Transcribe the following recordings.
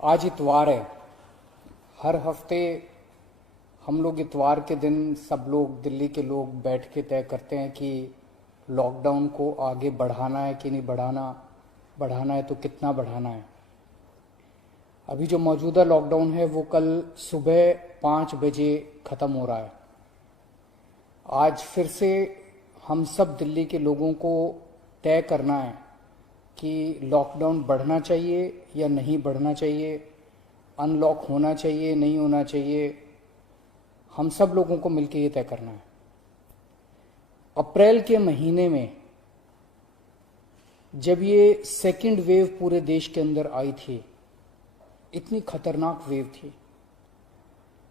आज इतवार है। हर हफ्ते हम लोग इतवार के दिन सब लोग दिल्ली के लोग बैठ के तय करते हैं कि लॉकडाउन को आगे बढ़ाना है कि नहीं बढ़ाना, बढ़ाना है तो कितना बढ़ाना है। अभी जो मौजूदा लॉकडाउन है वो कल सुबह 5 बजे ख़त्म हो रहा है। आज फिर से हम सब दिल्ली के लोगों को तय करना है कि लॉकडाउन बढ़ना चाहिए या नहीं बढ़ना चाहिए, अनलॉक होना चाहिए नहीं होना चाहिए। हम सब लोगों को मिलकर ये तय करना है। अप्रैल के महीने में जब ये सेकंड वेव पूरे देश के अंदर आई थी, इतनी खतरनाक वेव थी।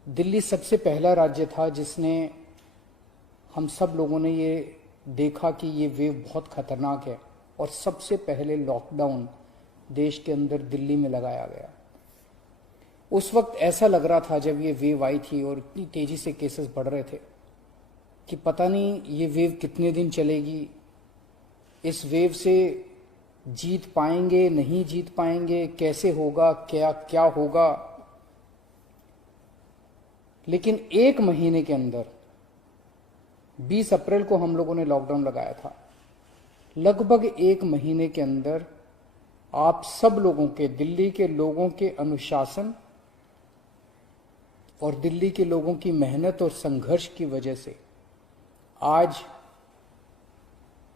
दिल्ली सबसे पहला राज्य था जिसने, हम सब लोगों ने ये देखा कि ये वेव बहुत खतरनाक है और सबसे पहले लॉकडाउन देश के अंदर दिल्ली में लगाया गया। उस वक्त ऐसा लग रहा था जब ये वेव आई थी और इतनी तेजी से केसेस बढ़ रहे थे कि पता नहीं ये वेव कितने दिन चलेगी, इस वेव से जीत पाएंगे नहीं जीत पाएंगे, कैसे होगा, क्या क्या होगा। लेकिन एक महीने के अंदर 20 अप्रैल को हम लोगों ने लॉकडाउन लगाया था। लगभग एक महीने के अंदर आप सब लोगों के, दिल्ली के लोगों के अनुशासन और दिल्ली के लोगों की मेहनत और संघर्ष की वजह से आज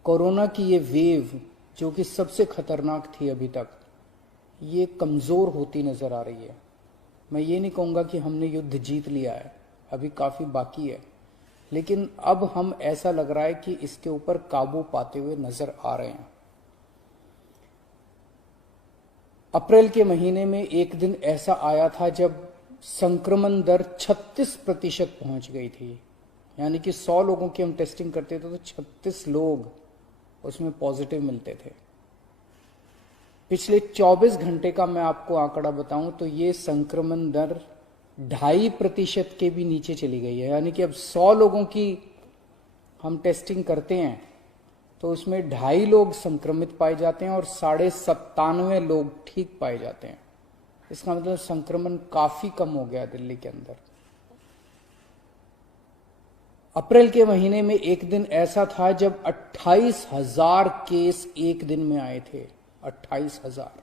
कोरोना की ये वेव, जो कि सबसे खतरनाक थी अभी तक, ये कमजोर होती नजर आ रही है। मैं ये नहीं कहूंगा कि हमने युद्ध जीत लिया है, अभी काफी बाकी है, लेकिन अब हम, ऐसा लग रहा है कि इसके ऊपर काबू पाते हुए नजर आ रहे हैं। अप्रैल के महीने में एक दिन ऐसा आया था जब संक्रमण दर 36% पहुंच गई थी। यानी कि 100 लोगों की हम टेस्टिंग करते थे तो 36 लोग उसमें पॉजिटिव मिलते थे। पिछले 24 घंटे का मैं आपको आंकड़ा बताऊं तो ये संक्रमण दर 2.5% के भी नीचे चली गई है। यानी कि अब 100 लोगों की हम टेस्टिंग करते हैं तो उसमें 2.5 लोग संक्रमित पाए जाते हैं और 97.5 लोग ठीक पाए जाते हैं। इसका मतलब संक्रमण काफी कम हो गया दिल्ली के अंदर। अप्रैल के महीने में एक दिन ऐसा था जब 28,000 केस एक दिन में आए थे। 28,000।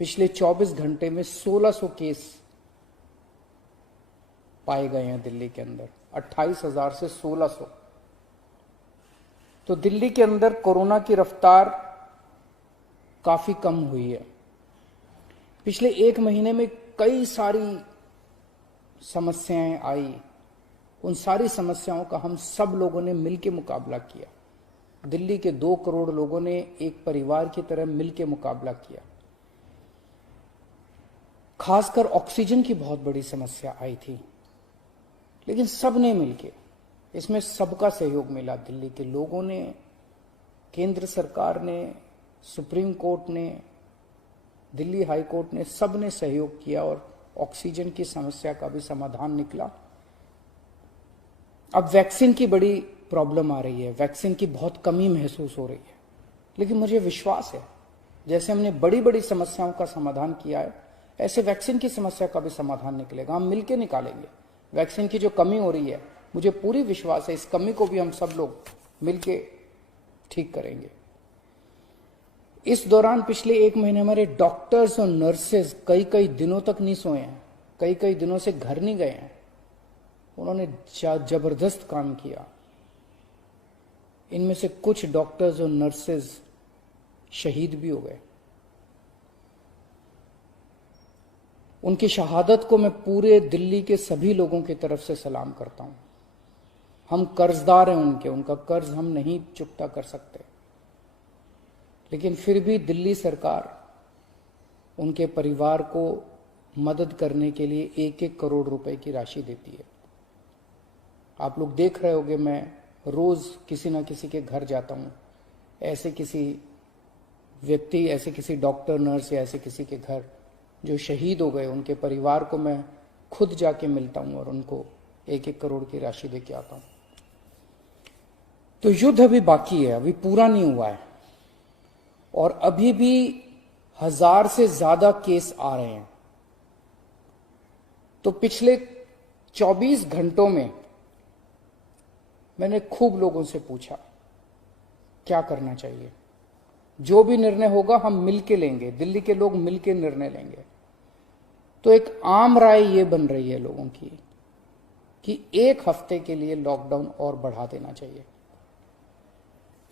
पिछले 24 घंटे में 1600 केस पाए गए हैं दिल्ली के अंदर। 28,000 से 1600। तो दिल्ली के अंदर कोरोना की रफ्तार काफी कम हुई है। पिछले एक महीने में कई सारी समस्याएं आई। उन सारी समस्याओं का हम सब लोगों ने मिलकर मुकाबला किया। दिल्ली के 2 करोड़ लोगों ने एक परिवार की तरह मिलकर मुकाबला किया। खासकर ऑक्सीजन की बहुत बड़ी समस्या आई थी, लेकिन सब ने मिलकर, इसमें सबका सहयोग मिला। दिल्ली के लोगों ने, केंद्र सरकार ने, सुप्रीम कोर्ट ने, दिल्ली हाई कोर्ट ने, सब ने सहयोग किया और ऑक्सीजन की समस्या का भी समाधान निकला। अब वैक्सीन की बड़ी प्रॉब्लम आ रही है, वैक्सीन की बहुत कमी महसूस हो रही है, लेकिन मुझे विश्वास है जैसे हमने बड़ी बड़ी समस्याओं का समाधान किया है, ऐसे वैक्सीन की समस्या का भी समाधान निकलेगा। हम मिलकर निकालेंगे। वैक्सीन की जो कमी हो रही है, मुझे पूरी विश्वास है इस कमी को भी हम सब लोग मिलकर ठीक करेंगे। इस दौरान पिछले एक महीने हमारे डॉक्टर्स और नर्सेज कई कई दिनों तक नहीं सोए हैं, कई कई दिनों से घर नहीं गए हैं। उन्होंने जबरदस्त काम किया। इनमें से कुछ डॉक्टर्स और नर्सेज शहीद भी हो गए। उनकी शहादत को मैं पूरे दिल्ली के सभी लोगों की तरफ से सलाम करता हूं। हम कर्जदार हैं उनके, उनका कर्ज हम नहीं चुकता कर सकते, लेकिन फिर भी दिल्ली सरकार उनके परिवार को मदद करने के लिए 1-1 करोड़ रुपए की राशि देती है। आप लोग देख रहे होंगे, मैं रोज किसी ना किसी के घर जाता हूं, ऐसे किसी व्यक्ति, ऐसे किसी डॉक्टर, नर्स या ऐसे किसी के घर जो शहीद हो गए, उनके परिवार को मैं खुद जाके मिलता हूं और उनको 1-1 करोड़ की राशि देके आता हूं। तो युद्ध अभी बाकी है, अभी पूरा नहीं हुआ है और अभी भी 1000 से ज्यादा केस आ रहे हैं। तो पिछले 24 घंटों में मैंने खूब लोगों से पूछा क्या करना चाहिए। जो भी निर्णय होगा हम मिलके लेंगे, दिल्ली के लोग मिलके निर्णय लेंगे। तो एक आम राय ये बन रही है लोगों की कि 1 हफ्ते के लिए लॉकडाउन और बढ़ा देना चाहिए,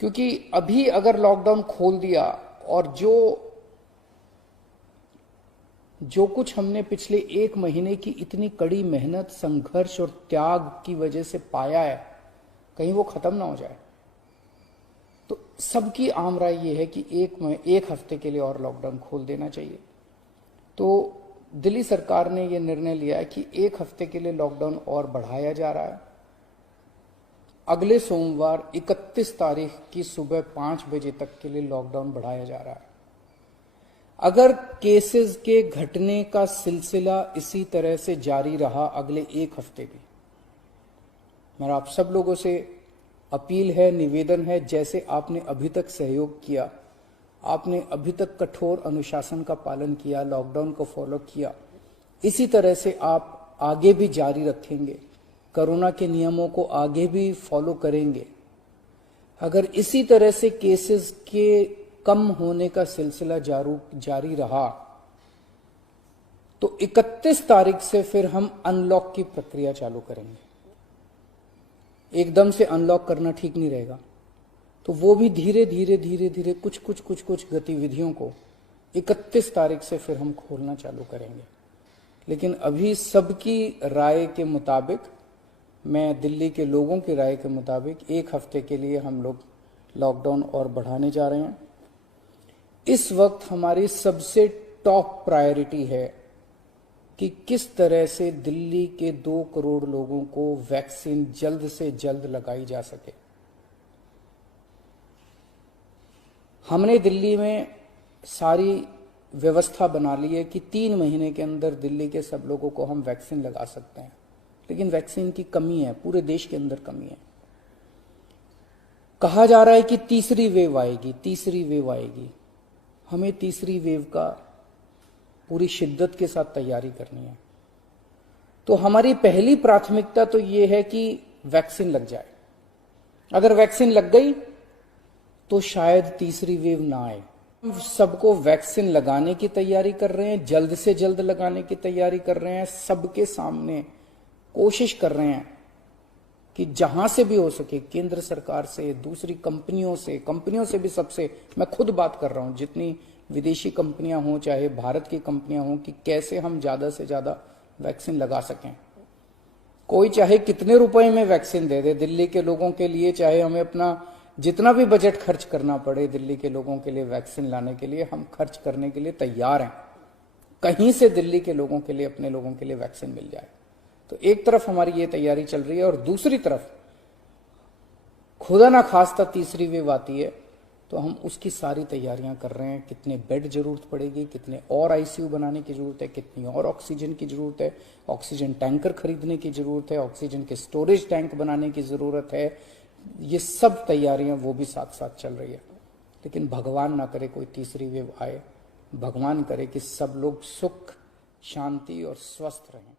क्योंकि अभी अगर लॉकडाउन खोल दिया और जो कुछ हमने पिछले 1 महीने की इतनी कड़ी मेहनत, संघर्ष और त्याग की वजह से पाया है, कहीं वो खत्म ना हो जाए। तो सबकी आम राय ये है कि एक हफ्ते के लिए और लॉकडाउन खोल देना चाहिए। तो दिल्ली सरकार ने ये निर्णय लिया है कि 1 हफ्ते के लिए लॉकडाउन और बढ़ाया जा रहा है। अगले सोमवार 31 तारीख की सुबह 5 बजे तक के लिए लॉकडाउन बढ़ाया जा रहा है। अगर केसेस के घटने का सिलसिला इसी तरह से जारी रहा अगले 1 हफ्ते भी, मेरा आप सब लोगों से अपील है, निवेदन है, जैसे आपने अभी तक सहयोग किया, आपने अभी तक कठोर अनुशासन का पालन किया, लॉकडाउन को फॉलो किया, इसी तरह से आप आगे भी जारी रखेंगे, कोरोना के नियमों को आगे भी फॉलो करेंगे। अगर इसी तरह से केसेस के कम होने का सिलसिला जारी रहा तो 31 तारीख से फिर हम अनलॉक की प्रक्रिया चालू करेंगे। एकदम से अनलॉक करना ठीक नहीं रहेगा, तो वो भी धीरे धीरे कुछ गतिविधियों को 31 तारीख से फिर हम खोलना चालू करेंगे। लेकिन अभी सबकी राय के मुताबिक, मैं दिल्ली के लोगों की राय के मुताबिक 1 हफ्ते के लिए हम लोग लॉकडाउन और बढ़ाने जा रहे हैं। इस वक्त हमारी सबसे टॉप प्रायोरिटी है कि किस तरह से दिल्ली के 2 करोड़ लोगों को वैक्सीन जल्द से जल्द लगाई जा सके। हमने दिल्ली में सारी व्यवस्था बना ली है कि 3 महीने के अंदर दिल्ली के सब लोगों को हम वैक्सीन लगा सकते हैं, लेकिन वैक्सीन की कमी है, पूरे देश के अंदर कमी है। कहा जा रहा है कि तीसरी वेव आएगी। हमें तीसरी वेव का पूरी शिद्दत के साथ तैयारी करनी है। तो हमारी पहली प्राथमिकता तो ये है कि वैक्सीन लग जाए। अगर वैक्सीन लग गई तो शायद तीसरी वेव ना आए। हम सबको वैक्सीन लगाने की तैयारी कर रहे हैं, जल्द से जल्द लगाने की तैयारी कर रहे हैं, सबके सामने कोशिश कर रहे हैं कि जहां से भी हो सके, केंद्र सरकार से, दूसरी कंपनियों से भी, सबसे मैं खुद बात कर रहा हूं, जितनी विदेशी कंपनियां हों चाहे भारत की कंपनियां हों, कि कैसे हम ज्यादा से ज्यादा वैक्सीन लगा सकें। कोई चाहे कितने रुपए में वैक्सीन दे दे दिल्ली के लोगों के लिए, चाहे हमें अपना जितना भी बजट खर्च करना पड़े दिल्ली के लोगों के लिए वैक्सीन लाने के लिए, हम खर्च करने के लिए तैयार हैं। कहीं से दिल्ली के लोगों के लिए, अपने लोगों के लिए वैक्सीन मिल जाए। तो एक तरफ हमारी ये तैयारी चल रही है और दूसरी तरफ खुदा ना खास्ता तीसरी वेव आती है तो हम उसकी सारी तैयारियां कर रहे हैं। कितने बेड जरूरत पड़ेगी, कितने और आईसीयू बनाने की जरूरत है, कितनी और ऑक्सीजन की जरूरत है, ऑक्सीजन टैंकर खरीदने की जरूरत है, ऑक्सीजन के स्टोरेज टैंक बनाने की जरूरत है। ये सब तैयारियां वो भी साथ साथ चल रही है। लेकिन भगवान ना करे कोई तीसरी वेव आए, भगवान करे कि सब लोग सुख, शांति और स्वस्थ रहें।